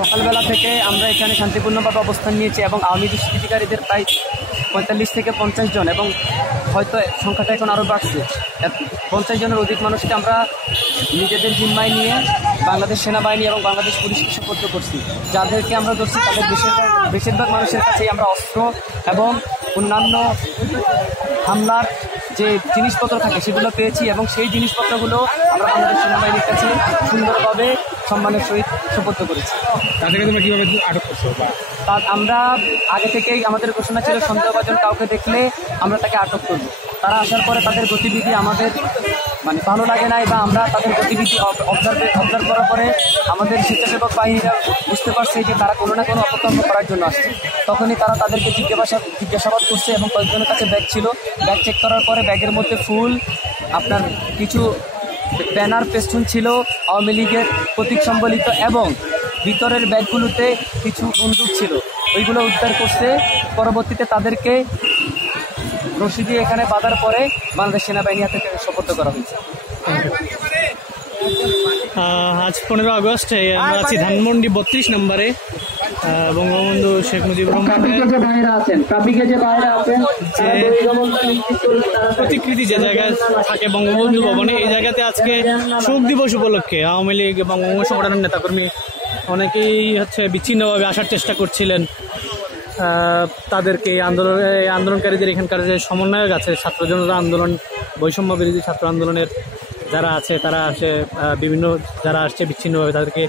সকালবেলা থেকে আমরা এখানে শান্তিপূর্ণভাবে অবস্থান নিয়েছি এবং আওয়ামী দুষ্কৃতিকারীদের প্রায় 45 থেকে 50 জন এবং হয়তো সংখ্যাটা এখন আরও বাড়ছে, 50 জনের অধিক মানুষকে আমরা নিজেদের জিম্মায় নিয়ে বাংলাদেশ সেনাবাহিনী এবং বাংলাদেশ পুলিশকে সুপর্দ করছি। যাদেরকে আমরা ধরছি তাদের বেশিরভাগ মানুষের কাছেই আমরা অস্ত্র এবং অন্যান্য হামলার যে জিনিসপত্র থাকে সেগুলো পেয়েছি এবং সেই জিনিসপত্রগুলো আমরা বাংলাদেশ সেনাবাহিনীর কাছে সুন্দরভাবে সম্মানের সহিত সুপর্দ করেছি। তাদেরকে তোমরা কীভাবে আটক করছো? আমরা আগে থেকেই আমাদের ঘোষণা ছিল সন্দেহভাজন কাউকে দেখলে আমরা তাকে আটক করব। তারা আসার পরে তাদের গতিবিধি আমাদের ভালো লাগে নাই বা আমরা তাদের গতিবিধি অবজার্ভ করার পরে আমাদের স্বেচ্ছাসেবক বাহিনীরা বুঝতে পারছে যে তারা কোনো না কোনো অপকর্ম করার জন্য আসছে। তখনই তারা তাদেরকে জিজ্ঞাসাবাদ করছে এবং কয়েকজনের কাছে ব্যাগ ছিল। ব্যাগ চেক করার পরে ব্যাগের মধ্যে ফুল, আপনার কিছু ব্যানার পেস্টুন ছিল আওয়ামী লীগের প্রতীক সম্বলিত এবং ভিতরের ব্যাগগুলোতে কিছু বন্দুক ছিল, ওইগুলো উদ্ধার করছে। পরবর্তীতে তাদেরকে রশি দিয়ে এখানে বাঁধার পরে বাংলাদেশ সেনাবাহিনী হাতে সোপর্দ করা হয়েছে। আজ 15 আগস্ট আমরা আছি ধানমন্ডি 32 নম্বরে বঙ্গবন্ধু শেখ মুজিবুর রহমানের প্রতিকৃতি যে জায়গায় থাকে বঙ্গবন্ধু ভবনে, এই জায়গাতে আজকে শোক দিবস উপলক্ষে আওয়ামী লীগ এবং অঙ্গ সংগঠনের নেতাকর্মী অনেকেই বিচ্ছিন্নভাবে আসার চেষ্টা করছিলেন। তাদেরকে আন্দোলনকারীদের এখানকার যে সমন্বয়ক আছে ছাত্র জনতা আন্দোলন, বৈষম্য বিরোধী ছাত্র আন্দোলনের যারা আছে তারা বিভিন্ন যারা আসছে বিচ্ছিন্নভাবে তাদেরকে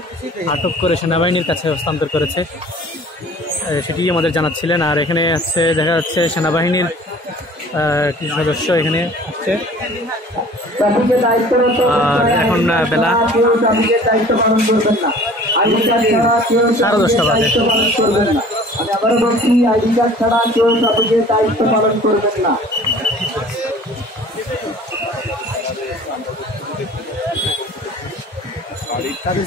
আটক করে সেনাবাহিনীর কাছে হস্তান্তর করেছে, সেটি আমাদের জানাচ্ছিলেন। আর এখানে দেখা যাচ্ছে সেনাবাহিনীর কিছু সদস্য এখানে আসছে। আর এখন বেলা 10:30 বাজে। আবারও বলছি, আইডি কার্ড ছাড়া কেউ ট্রাফিকের দায়িত্ব পালন করবেন না। তাদের